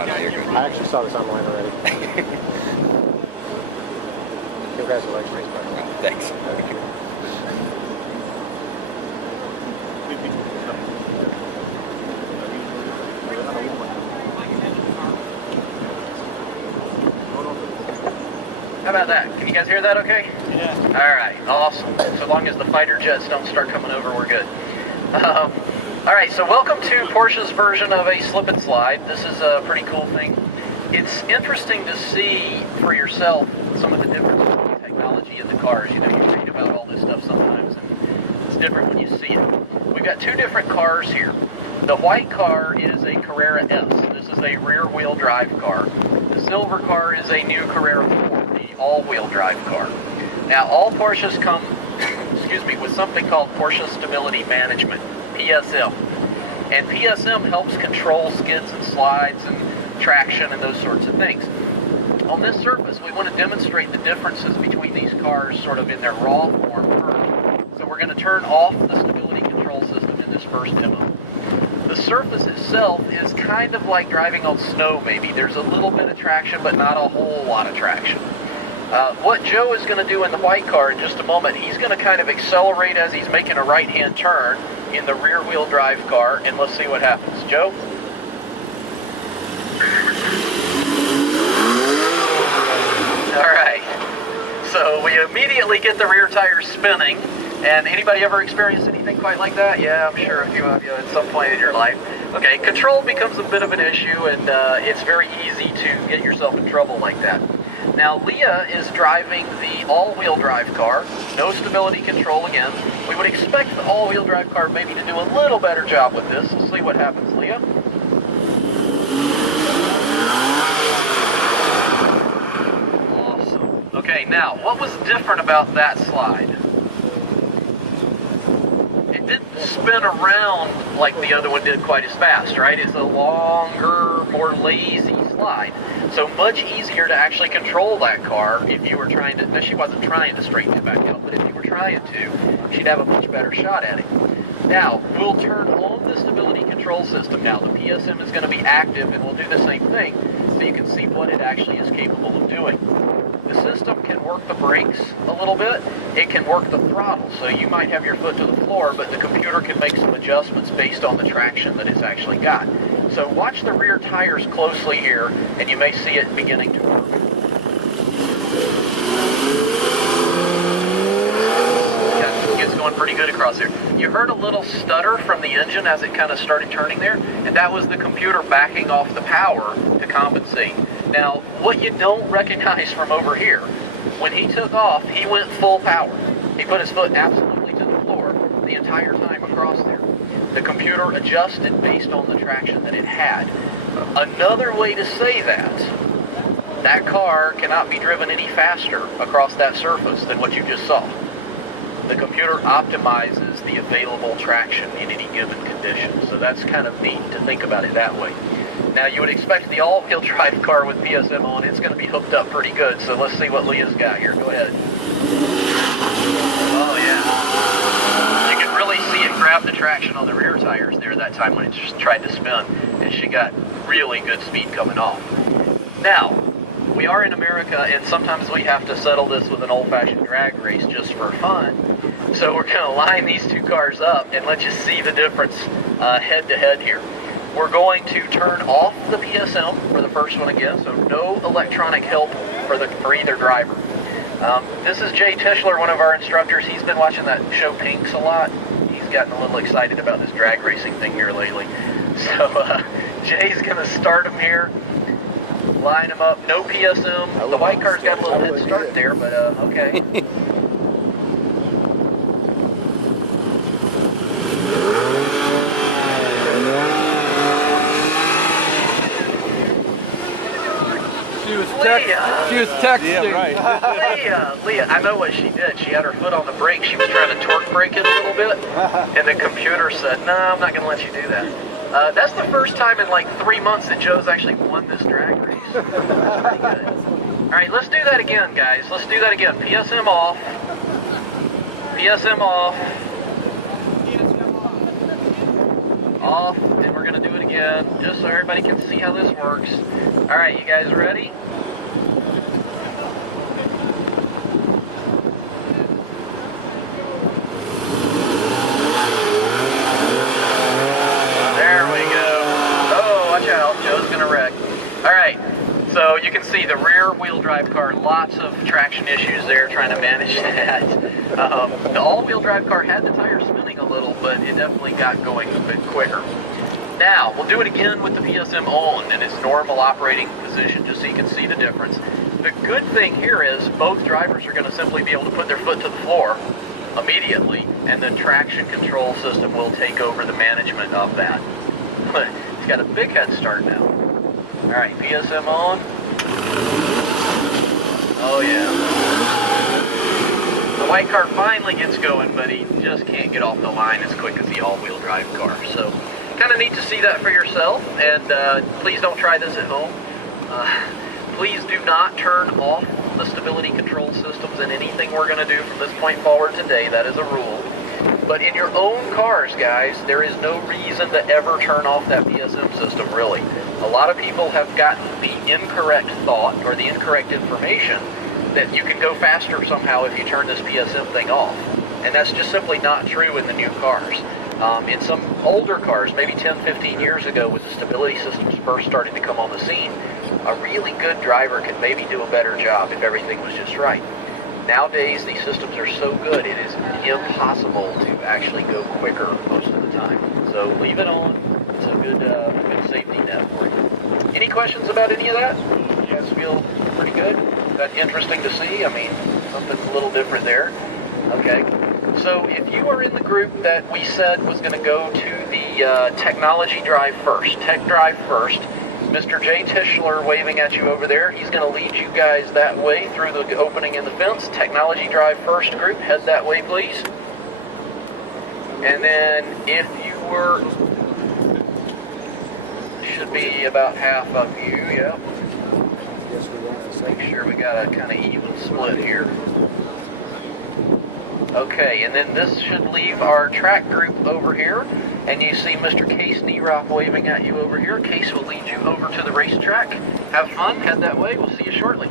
No, no, you're good. I actually saw this online already. Congratulations, buddy. Thanks. How about that? Can you guys hear that okay? Yeah. All right, awesome. So long as the fighter jets don't start coming over, we're good. All right, so welcome to Porsche's version of a slip and slide. This is a pretty cool thing. It's interesting to see for yourself some of the differences in the technology in the cars. You know, you read about all this stuff sometimes, and it's different when you see it. We've got two different cars here. The white car is a Carrera S. This is a rear-wheel drive car. The silver car is a new Carrera 4, the all-wheel drive car. Now, all Porsches come, excuse me, with something called Porsche Stability Management, PSM. And PSM helps control skids and slides and traction and those sorts of things. On this surface, we want to demonstrate the differences between these cars sort of in their raw form first. So we're going to turn off the stability control system in this first demo. The surface itself is kind of like driving on snow, maybe. There's a little bit of traction, but not a whole lot of traction. What Joe is going to do in the white car in just a moment, he's going to kind of accelerate as he's making a right-hand turn in the rear-wheel drive car, and let's see what happens. Joe? All right. So we immediately get the rear tires spinning. And anybody ever experienced anything quite like that? Yeah, I'm sure a few of you at some point in your life. Okay, control becomes a bit of an issue, and it's very easy to get yourself in trouble like that. Now, Leah is driving the all-wheel drive car, no stability control again. We would expect the all-wheel drive car maybe to do a little better job with this. We'll see what happens, Leah. Awesome. Okay, now, what was different about that slide? It didn't spin around like the other one did quite as fast, right? It's a longer, more lazy slide. So much easier to actually control that car if you were trying to, no, she wasn't trying to straighten it back out, but if you were trying to, she'd have a much better shot at it. Now, we'll turn on the stability control system now. The PSM is going to be active, and we'll do the same thing so you can see what it actually is capable of doing. The system can work the brakes a little bit. It can work the throttle, so you might have your foot to the floor, but the computer can make some adjustments based on the traction that it's actually got. So watch the rear tires closely here, and you may see it beginning to work. Yeah, it's going pretty good across there. You heard a little stutter from the engine as it kind of started turning there, and that was the computer backing off the power to compensate. Now, what you don't recognize from over here, when he took off, he went full power. He put his foot absolutely to the floor the entire time across there. The computer adjusted based on the traction that it had. Another way to say that car cannot be driven any faster across that surface than what you just saw. The computer optimizes the available traction in any given condition. So that's kind of neat to think about it that way. Now, you would expect the all-wheel drive car with PSM on, it's going to be hooked up pretty good. So let's see what Leah's got here. Go ahead. Oh, yeah. You can really see it grab the traction on the rear tires there that time when it just tried to spin. And she got really good speed coming off. Now, we are in America, and sometimes we have to settle this with an old-fashioned drag race just for fun. So we're going to line these two cars up and let you see the difference head-to-head here. We're going to turn off the PSM for the first one again, so no electronic help for either driver. This is Jay Tischler, one of our instructors. He's been watching that show Pinks a lot. He's gotten a little excited about this drag racing thing here lately. So Jay's going to start them here, line them up, no PSM. The white car's got a little head start there, but okay. She was texting. Yeah, right. Leah, I know what she did. She had her foot on the brake. She was trying to torque brake it a little bit, and the computer said, no, I'm not going to let you do that. That's the first time in like 3 months that Joe's actually won this drag race. That's pretty good. All right, let's do that again, guys. Let's do that again. PSM off. PSM off. Off, and we're going going to do it again, just so everybody can see how this works. All right, you guys ready? There we go. Oh, watch out, Joe's going to wreck. All right, so you can see the rear wheel drive car, lots of traction issues there trying to manage that. The all-wheel drive car had the tires spinning a little, but it definitely got going a bit quicker. Now, we'll do it again with the PSM on in its normal operating position, just so you can see the difference. The good thing here is both drivers are going to simply be able to put their foot to the floor immediately, and the traction control system will take over the management of that. It's got a big head start now. All right, PSM on. Oh yeah. The white car finally gets going, but he just can't get off the line as quick as the all-wheel drive car. So, kind of neat to see that for yourself, and please don't try this at home. Please do not turn off the stability control systems in anything we're going to do from this point forward today. That is a rule. But in your own cars, guys, there is no reason to ever turn off that PSM system, really. A lot of people have gotten the incorrect thought or the incorrect information that you can go faster somehow if you turn this PSM thing off. And that's just simply not true in the new cars. In some older cars, maybe 10, 15 years ago, when the stability systems first started to come on the scene, a really good driver could maybe do a better job if everything was just right. Nowadays, these systems are so good, it is impossible to actually go quicker most of the time. So leave it on. It's a good safety net for you. Any questions about any of that? You guys feel pretty good? Is that interesting to see? I mean, something a little different there. Okay. So if you are in the group that we said was going to go to the technology drive first, tech drive first, Mr. Jay Tischler waving at you over there. He's going to lead you guys that way through the opening in the fence. Technology drive first group, head that way, please. And then if you were, should be about half of you, yeah. Make sure we got a kind of even split here. Okay, and then this should leave our track group over here. And you see Mr. Case Nerock waving at you over here. Case will lead you over to the racetrack. Have fun, head that way. We'll see you shortly.